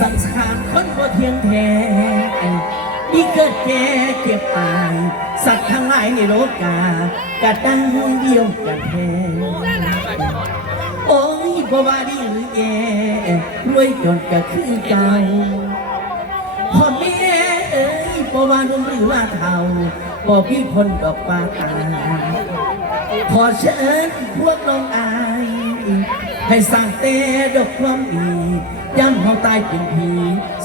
สังสารคนบ่เที่ยงแท้มีเกิดแก่เก็บตาย สัตว์ทั้งหลายในโลกากระตั้งเดียวกันแท้โอ้ยบ่ว่าดีหรือแย่รวยจนก็คือเก่าพ่อแม่เอ้ยบ่ว่าหนุ่มหรือว่าเฒ่าบ่พี่คนดอกปาตาขอเชิญพวกน้องอาย ให้สร้างแต่ดอกความดี ย้ำเฮาตายเป็นผี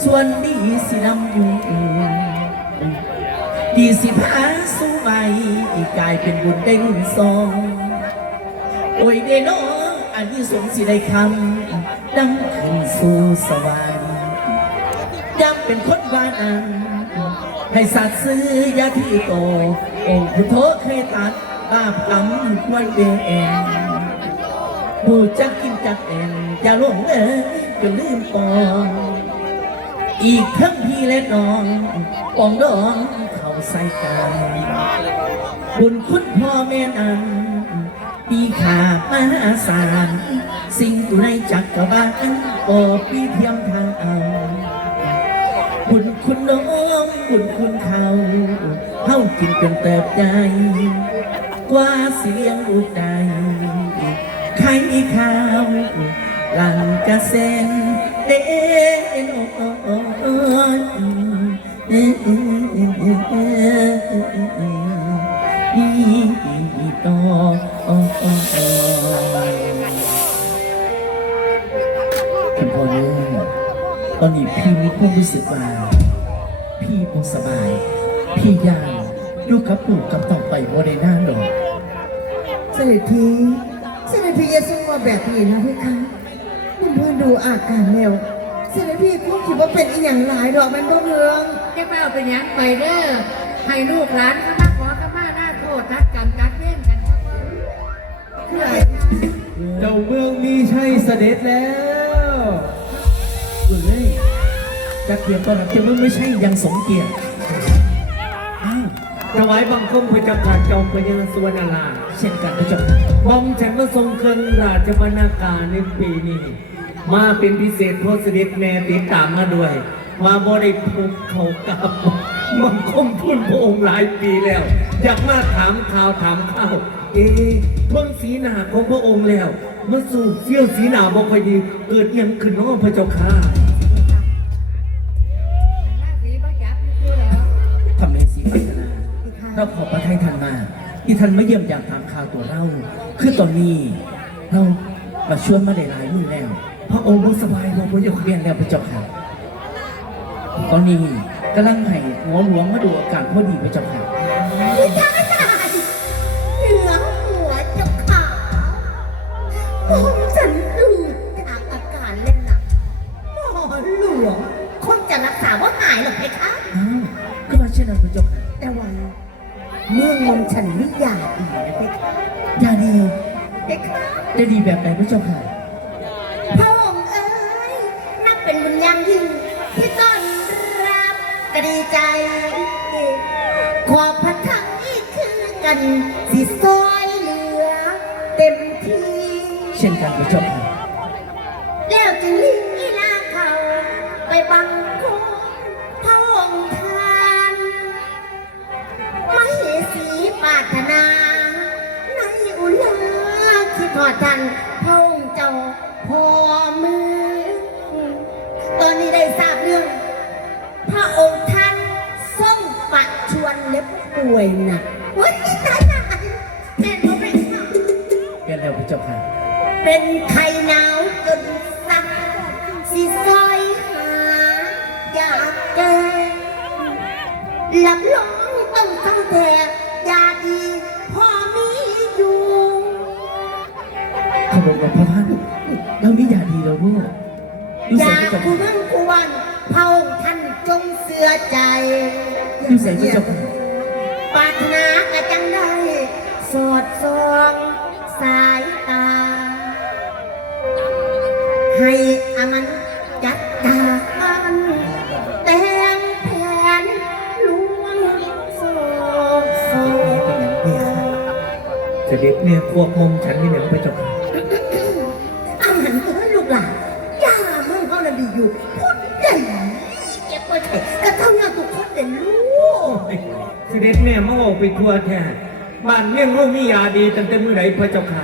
ส่วนดีสินำอยู่ดีสิพาสู้ไปกลายเป็นบุญได้รุ่นสองโอ้ยเดโนอันนี้สงสิได้คำดังขึ้นสู่สวรรค์ย้ำเป็นคนบ้านอันให้สัตว์ซื้อยาที่โตองค์พุทโธเคยตัดบาปกรรมควรเดนผู้จักกินจักเอ็นอย่าลงเอ้ย จนลืมปอง อีกทั้งพี่และน้องปองดองเข้าใส่กันบุญคุณพ่อแม่นั้นปีขามาศาลสิ่งอยู่ในจักรวาลโอ้พี่เทียมทางเอา บุญคุณน้องบุญคุณเขาเฮากินจนเติบใจกว่าเสียงลูกใดใครข้าว ลังกระเซ็นเดนโอ้อีตอคุณพ่อเนตอนนี้พี่มีความรู้สึกว่าพี่คงสบาย พี่ยางอยู่กับปู่กับต่อไปว่าได้น้าดอกเสด็จพี่เสด็จพี่อย่าส่งมาแบบนี้นะพี่คะ คุณเพื่อนดูอาการแล้วเสด็จพี่คงคิดว่าเป็นอีหยังหลายดอกแมันบ่เมือง จะไปเอาเป็นหยังไปเด้อให้ลูกหลานเขามาขอขมาหน้าโทษทัดกันกัดเล่นกันครับคืออะไรเจ้าเมืองมีชัยเสด็จแล้วเฮ้ยจะเกียรติตอนนั้นจะไม่ไม่ใช่ยังสมเกียรติอ้าว ถวายบังคมพระเจ้าข้าจ้าพญาสุวรรณลาเช่นกันพระเจ้าค่ะบอมฉันมาทรงเครื่องราชบรรณาการในปีนี้ มาเป็นพิเศษเพราะเสด็จแม่ติดตามมาด้วย มาบริภูเขากับบังคมทุนพระองค์หลายปีแล้ว อยากมาถามข่าวถามข่าวเอ๊ะเบิ่งสีหนาของพระองค์แล้วมาสู่เสี้ยวสีหนาบ่ค่อยดี เกิดอิหยังขึ้นน้องพระเจ้าค่ะ เราขอประทัยท่านมาที่ท่านมาเยี่ยมอย่างตามข่าวตัวเรา คือตอนนี้เรามาชวนมาได้หลายมือแล้ว พระองค์สบายบ่บ่ยกเรียนแล้วพระเจ้าค่ะตอนนี้กำลังให้หัวหลวงมาดูอาการพอดีพระเจ้าค่ะ เพคะได้ดีแบบไหนพระเจ้าค่ะพระองค์เอ้ยนับเป็นบุญอยังยิ่งที่ต้อนรับก็ดีใจ ขอบพระทัยคือกันสิซอยเหลือ เต็มที่ เช่นกันพระเจ้าค่ะแล้วจึงรีบอีลาเขาไปบัง อดทันพระองค์เจ้าพอมือ ตอนนี้ได้ทราบเรื่อง พระองค์ท่านทรงปัดชวนเล็บป่วยหนักว้ยตายตายแม่เขาเป็นหนักเรียนแล้วพระเจ้าค่ะ เป็นไข่หนาวจนสักสิซอยหาอยากแก้หลับลงต้องทำแท เรามียาดีแล้วลูกดูอใส่ยาพระกเจ้ากูค่ะนั่งกวนพระองค์ท่านจงเสือใจดูใส่พระเจ้าค่ะปรารถนากระจังได้สอดส่องสายตา ให้อามันจัดการแต่งแผนลวงโซ่โซ่ เสด็จแม่พวกมงฉันนี่หนังพระเจ้าค่ะ เสด็จแม่มาออกไปทั่วแท้บ้านเมี่ยงเรามียาดีตั้งแต่เมื่อไหร่พระเจ้าค่ะ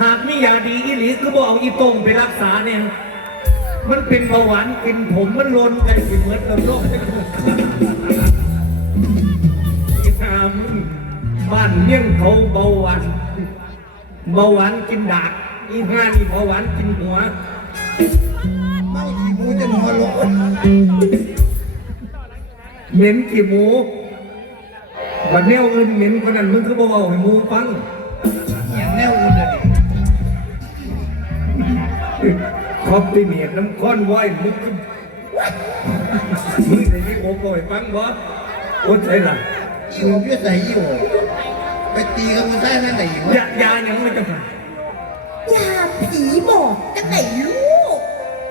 หากมียาดีอีหลีก็บอกเอาอีตรงไปรักษาเนี่ยมันเป็นเบาหวานกินผมมันลนกันสิเหมือนกับโรคอีสามบ้านเมี่ยงเขาเบาหวานเบาหวานกินดากอีห้านี่เบาหวานกินหัวเมาขี้หมูจะหัวโลนเหม็นขี้หมู บัดแนวอื่นเหม็นคนนั้นมึงคือบ่เบาให้หมูฟังอย่างแนวอื่นเลยดิคอปติเมียน้ำข้อนไว้มึงคือมึงได้ยินโอ้โหฟังบ่โอ้ใช่ล่ะอีโอพี่ใส่อีโอไปตีกับผู้ชายนั่นไหนอีกยาวะยายังไม่จะผ่านยาผีบอกจังไหนลูก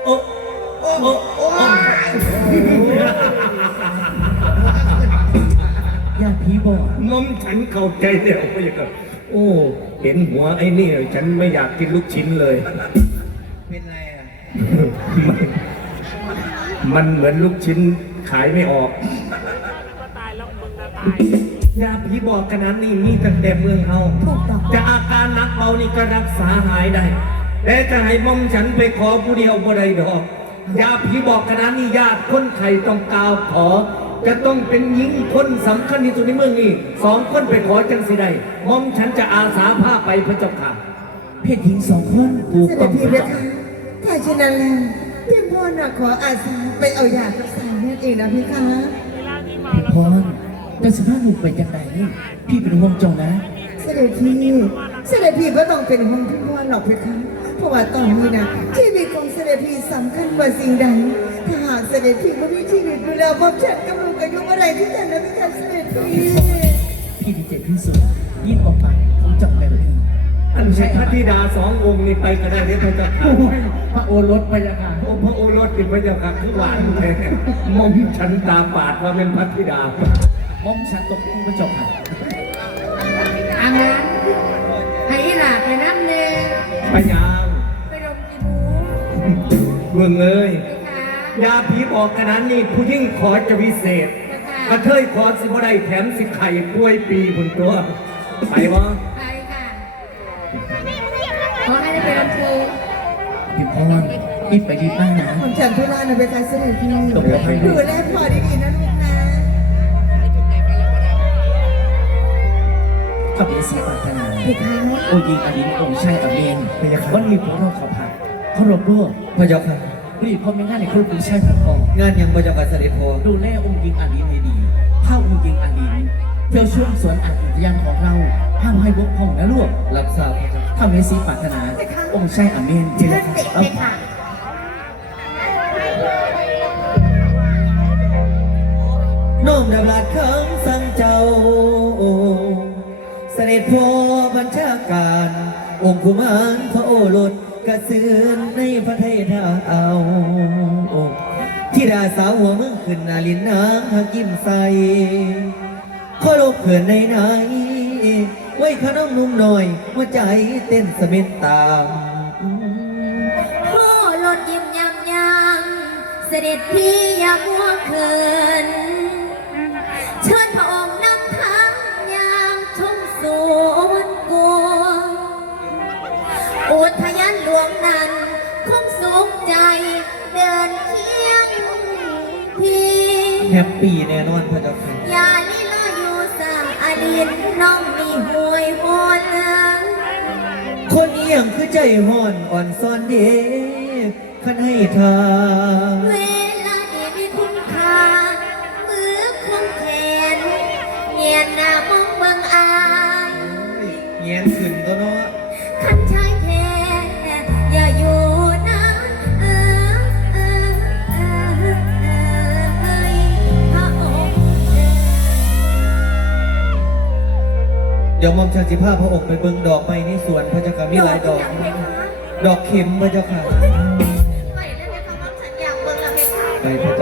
โอ้โอ้โอ้ โอ้ญาติพี่บอกน้มฉันเข้าใจแล้วก็อย่างกับโอ้ เห็นหัวไอ้นี่ฉันไม่อยากกินลูกชิ้นเลย เป็นไรอะ มันเหมือนลูกชิ้นขายไม่ออก ยาผีบอกขนาดนี้มีตั้งแต่เมืองเฮาถูกต้อง จะอาการหนักเบานี่ก็รักษาหายได้ แต่จะให้มอมฉันไปขอผู้เดียวบ่ได้ดอก ยาผีบอกขนาดนี้ญาติคนไข้ต้องกล่าวขอ จะต้องเป็นหญิงคนสำคัญที่สุดในเมืองนี้สองคนไปขอจังสิได้มอมฉันจะอาสาพาไปพระเจ้าค่ะ เพศหญิงสองคนถูกเสต้ด็อจงพี่เพคะถ้าเช่นนั้นแล้วเพียงพ่อน่ะขออาสาไปเอายากับสายนั่นเองนะพี่คะพรแต่สิบห้าหนุ่มไปจากไหนพี่เป็นห่วงเจงนะ เสด็จพี่เสด็จพี่ก็ต้องเป็นห่วงพี่พ่อหรอกพี่คะเพราะว่าตอนนี้นะชีวิตของเสด็จพี่สำคัญกว่าสิ่งใดถ้าหากเสด็จพี่ไม่มีชีวิตดูแลพ่อฉันกับลูกอา ยุอะไรที่จะนะพี่คะเสด็จพี่พี่ดีใจที่สุดยิ่งออกมาผมจำแบบนี้อันใช่พระธิดาสององค์นี่ไปก็ได้เนี่ยพระเจ้าค่ะพระโอรสพยาค่ะโอ้พระโอรสเป็นพระเจ้าค่ะคือหวานเลยมอมฉันตาปาดว่าเป็นพระธิดามอมฉันตกพระเจ้าค่ะอางั้นให้อีหลาไปน้ำเนยพยางไปดมกีหมูเมืองเอ้ยยาผีบอกขนาดนี้ผู้ยิ่งขอจะวิเศษ ระค่ะเทยขอสิบ่ได้แถมสิไข่กล้วยปีบนตัวไปวะไปค่ะขอให้ได้ไปรับเชิญพี่พรรีบไปรีบมานะผมฉันทุลานะพี่คะเสด็จพี่ตกลงให้ดูดูแลพ่อดีๆนะลูกนะขับเอซีปรารถนาพี่คะโอยิงอดินองค์ชายอเมนวันนี้พวกเราขับผ่านเขารบรวบพระเจ้าค่ะ รีบพ่อไม่ง่ายในครอบครัวชายพระพองานยังพระเจ้าค่ะเสด็จพอดูแลองค์หญิงอาลีนให้ดีเข้าองค์หญิงอาลีนเที่ยวช่วงสวนอ่างอุทยานของเราห้ามให้บกพร่องนะลูกรับทราบทำในสีปรารถนา องค์ชายอเมนเจริญเลยค่ะน้อมดำรัสคำสั่งเจ้า เสด็จพ่อบัญชาการ องค์ุมารพระโอรส กระสือนในพระไทยท่าเอาที่ดาสาวหัวเมืองขึ้นนาลินน้ำหากิมใสขอลบเขื่อนในไหนไว้ขน้องนุ่มหน่อยหัวใจเต้นสะเม็ดตามพ่อรถยิ้มยำยังเสด็จพี่อยามัวเขินเชิญพระองค์ อุทยานหลวงนั้นคงสุขใจเดินเคียงพี่ แฮปปี้แน่นอนพระเจ้าค่ะอย่าลีลาอยู่สร้างอดีตน้องมีหวยหวนเลืองคนเอียงคือใจห่อนอ่อนซ่อนเดขันให้ทาเวลาดีมีคุณค่ามือคงแขนเนียนหน้ามองเบิ่งอาย เงียนขึ้ ดี๋ยวหมอมชันสิพาพระองค์ไปเบิ่งดอกไม้ในสวนพระเจ้าค่ะมีหลายดอกอยากเพคะดอกเข็มพระเจ้าค่ะไปได้ไหมคะว่าฉันอยากเบิ่งละเพคะ ไปพระเจ้า